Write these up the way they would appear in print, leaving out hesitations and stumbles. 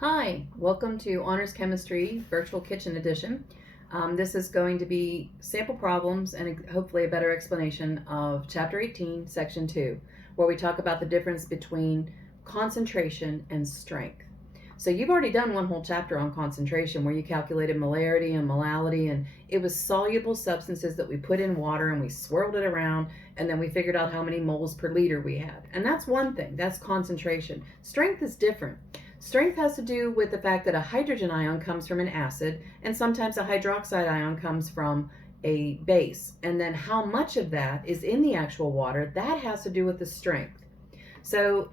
Hi, welcome to Honors Chemistry Virtual Kitchen Edition. This is going to be sample problems and hopefully a better explanation of Chapter 18, Section 2, where we talk about the difference between concentration and strength. So you've already done one whole chapter on concentration where you calculated molarity and molality, and it was soluble substances that we put in water and we swirled it around, and then we figured out how many moles per liter we had. And that's one thing, that's concentration. Strength is different. Strength has to do with the fact that a hydrogen ion comes from an acid, and sometimes a hydroxide ion comes from a base. And then how much of that is in the actual water, that has to do with the strength. So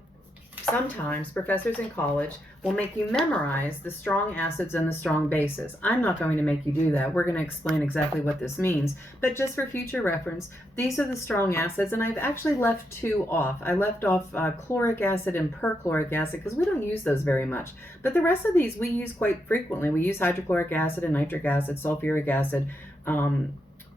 sometimes professors in college will make you memorize the strong acids and the strong bases. I'm not going to make you do that. We're going to explain exactly what this means. But just for future reference, these are the strong acids, and I've actually left two off. I left off chloric acid and perchloric acid because we don't use those very much. But the rest of these we use quite frequently. We use hydrochloric acid and nitric acid, sulfuric acid,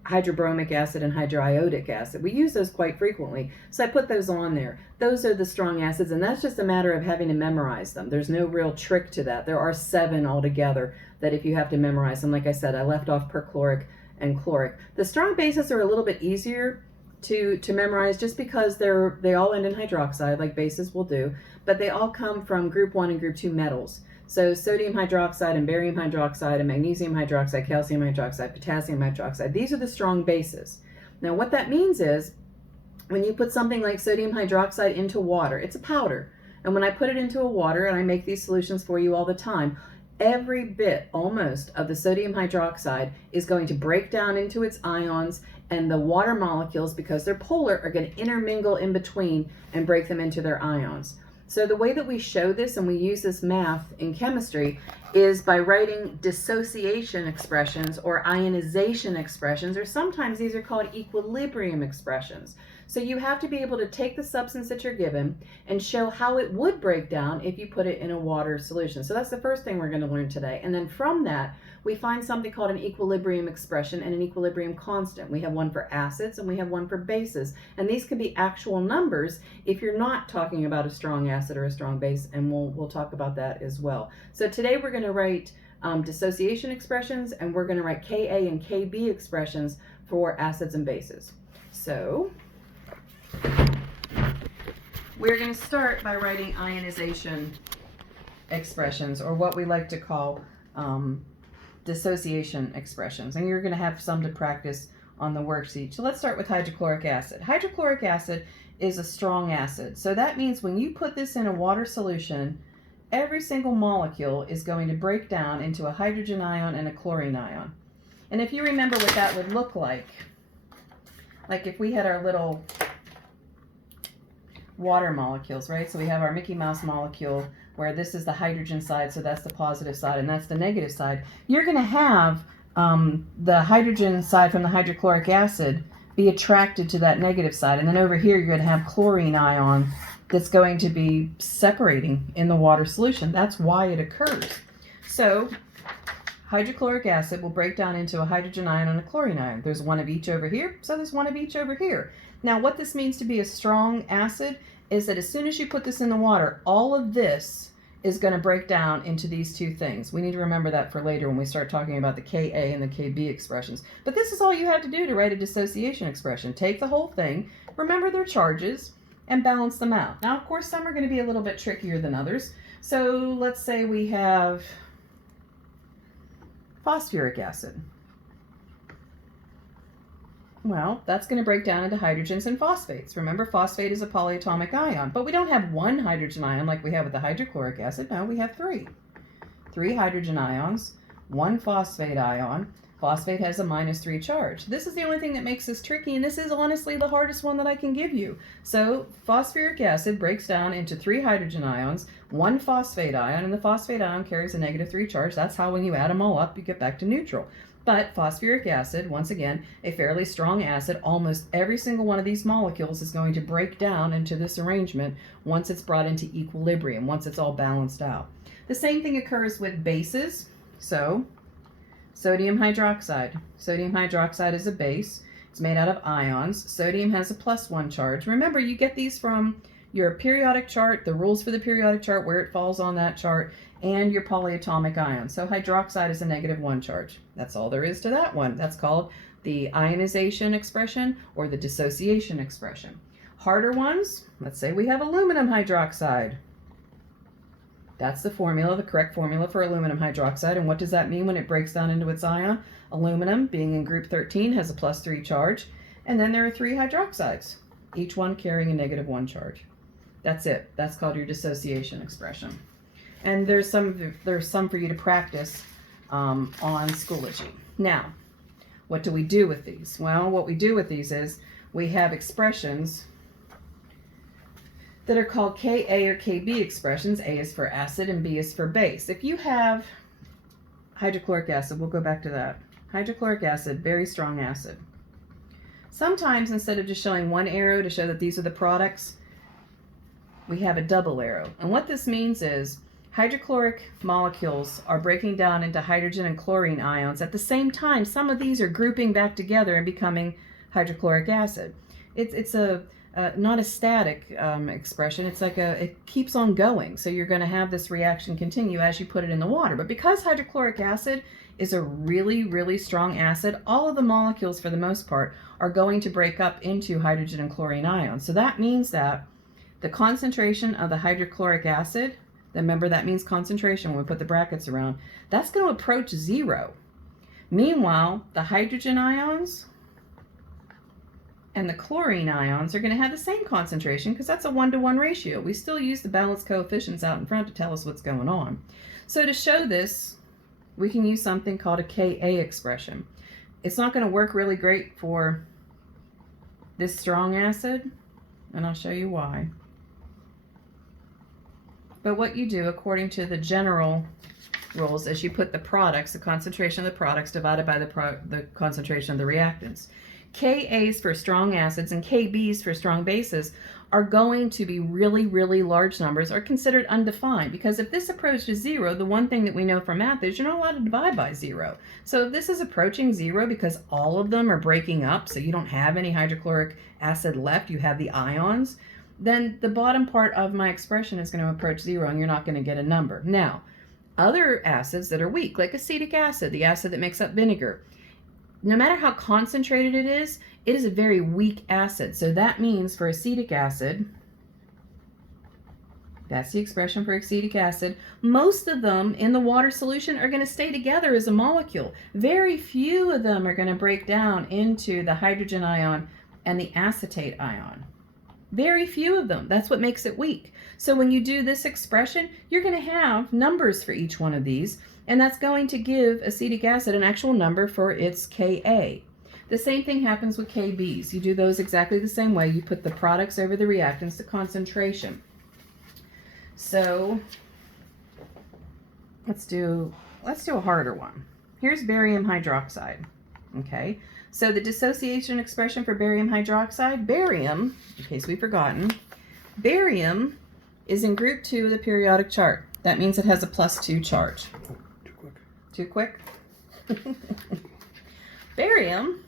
hydrobromic acid and hydroiodic acid. We use those quite frequently, so I put those on there. Those are the strong acids, and that's just a matter of having to memorize them. There's no real trick to that. There are 7 altogether that if you have to memorize them, like I said, I left off perchloric and chloric. The strong bases are a little bit easier to memorize just because they all end in hydroxide, like bases will do, but they all come from group 1 and group 2 metals. So sodium hydroxide and barium hydroxide and magnesium hydroxide, calcium hydroxide, potassium hydroxide, these are the strong bases. Now what that means is when you put something like sodium hydroxide into water, it's a powder. And when I put it into a water, and I make these solutions for you all the time, every bit almost of the sodium hydroxide is going to break down into its ions, and the water molecules, because they're polar, are going to intermingle in between and break them into their ions. So the way that we show this, and we use this math in chemistry, is by writing dissociation expressions or ionization expressions, or sometimes these are called equilibrium expressions. So you have to be able to take the substance that you're given and show how it would break down if you put it in a water solution. So that's the first thing we're going to learn today. And then from that, we find something called an equilibrium expression and an equilibrium constant. We have one for acids and we have one for bases. And these can be actual numbers if you're not talking about a strong acid or a strong base, and we'll talk about that as well. So today we're going to write dissociation expressions, and we're going to write Ka and Kb expressions for acids and bases. So we're going to start by writing ionization expressions, or what we like to call dissociation expressions. And you're going to have some to practice on the worksheet. So let's start with hydrochloric acid. Hydrochloric acid is a strong acid. So that means when you put this in a water solution, every single molecule is going to break down into a hydrogen ion and a chlorine ion. And if you remember what that would look like if we had our little water molecules, right? So we have our Mickey Mouse molecule where this is the hydrogen side, so that's the positive side, and that's the negative side. You're going to have the hydrogen side from the hydrochloric acid be attracted to that negative side, and then over here you're going to have chlorine ion that's going to be separating in the water solution. That's why it occurs. So hydrochloric acid will break down into a hydrogen ion and a chlorine ion. There's one of each over here, so there's one of each over here. Now what this means to be a strong acid is that as soon as you put this in the water, all of this is going to break down into these two things. We need to remember that for later when we start talking about the Ka and the Kb expressions. But this is all you have to do to write a dissociation expression. Take the whole thing, remember their charges, and balance them out. Now, of course, some are going to be a little bit trickier than others. So let's say we have phosphoric acid. Well, that's going to break down into hydrogens and phosphates. Remember, phosphate is a polyatomic ion, but we don't have one hydrogen ion like we have with the hydrochloric acid. No, we have 3. 3 hydrogen ions, 1 phosphate ion. Phosphate has a -3 charge. This is the only thing that makes this tricky, and this is honestly the hardest one that I can give you. So phosphoric acid breaks down into 3 hydrogen ions, 1 phosphate ion, and the phosphate ion carries a -3 charge. That's how when you add them all up, you get back to neutral. But phosphoric acid, once again, a fairly strong acid, almost every single one of these molecules is going to break down into this arrangement once it's brought into equilibrium, once it's all balanced out. The same thing occurs with bases. So sodium hydroxide. Sodium hydroxide is a base. It's made out of ions. Sodium has a +1 charge. Remember, you get these from your periodic chart, the rules for the periodic chart, where it falls on that chart, and your polyatomic ion. So hydroxide is a -1 charge. That's all there is to that one. That's called the ionization expression or the dissociation expression. Harder ones, let's say we have aluminum hydroxide. That's the formula, the correct formula for aluminum hydroxide. And what does that mean when it breaks down into its ion? Aluminum, being in group 13, has a +3 charge. And then there are 3 hydroxides, each one carrying a -1 charge. That's it. That's called your dissociation expression. And there's some for you to practice on Schoology. Now, what do we do with these? Well, what we do with these is we have expressions that are called Ka or Kb expressions. A is for acid and B is for base. If you have hydrochloric acid, we'll go back to that. Hydrochloric acid, very strong acid. Sometimes instead of just showing one arrow to show that these are the products, we have a double arrow. And what this means is hydrochloric molecules are breaking down into hydrogen and chlorine ions. At the same time, some of these are grouping back together and becoming hydrochloric acid. It's not a static expression. It's like it keeps on going. So you're going to have this reaction continue as you put it in the water. But because hydrochloric acid is a really, really strong acid, all of the molecules, for the most part, are going to break up into hydrogen and chlorine ions. So that means that the concentration of the hydrochloric acid, remember that means concentration when we put the brackets around, that's going to approach 0. Meanwhile, the hydrogen ions and the chlorine ions are going to have the same concentration because that's a 1-to-1 ratio. We still use the balance coefficients out in front to tell us what's going on. So to show this, we can use something called a Ka expression. It's not going to work really great for this strong acid, and I'll show you why. But what you do, according to the general rules, is you put the products, the concentration of the products divided by the concentration of the reactants. Ka's for strong acids and Kb's for strong bases are going to be really, really large numbers, are considered undefined, because if this approaches 0, the one thing that we know from math is you're not allowed to divide by 0. So if this is approaching 0 because all of them are breaking up, so you don't have any hydrochloric acid left, you have the ions, then the bottom part of my expression is going to approach 0 and you're not going to get a number. Now, other acids that are weak, like acetic acid, the acid that makes up vinegar, no matter how concentrated it is a very weak acid. So that means for acetic acid, that's the expression for acetic acid, most of them in the water solution are going to stay together as a molecule. Very few of them are going to break down into the hydrogen ion and the acetate ion. Very few of them. That's what makes it weak. So when you do this expression, you're going to have numbers for each one of these, and that's going to give acetic acid an actual number for its Ka. The same thing happens with Kb's. You do those exactly the same way. You put the products over the reactants, the concentration. So let's do a harder one. Here's barium hydroxide. Okay, so the dissociation expression for barium hydroxide, barium, in case we've forgotten, barium is in group 2 of the periodic chart. That means it has a +2 charge. Too quick? Barium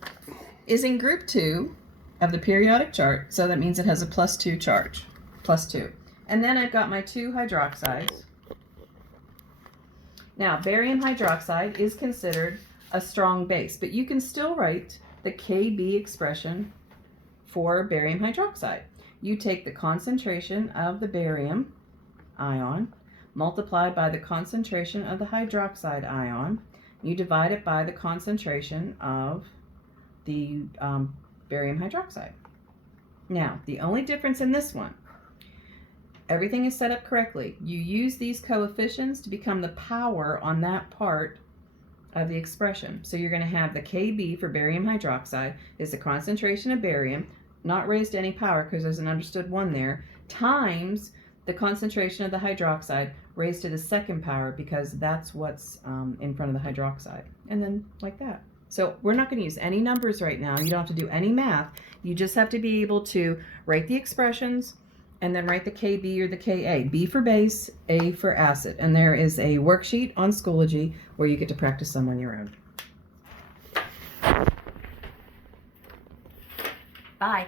is in group 2 of the periodic chart, so that means it has a +2 charge, +2. And then I've got my 2 hydroxides. Now, barium hydroxide is considered a strong base, but you can still write the Kb expression for barium hydroxide. You take the concentration of the barium ion multiplied by the concentration of the hydroxide ion. You divide it by the concentration of the barium hydroxide. Now, the only difference in this one, everything is set up correctly. You use these coefficients to become the power on that part of the expression. So you're going to have the Kb for barium hydroxide is the concentration of barium, not raised to any power because there's an understood 1 there, times the concentration of the hydroxide raised to the 2nd power because that's what's in front of the hydroxide. And then like that. So we're not going to use any numbers right now. You don't have to do any math. You just have to be able to write the expressions and then write the Kb or the Ka. B for base, A for acid. And there is a worksheet on Schoology where you get to practice them on your own. Bye.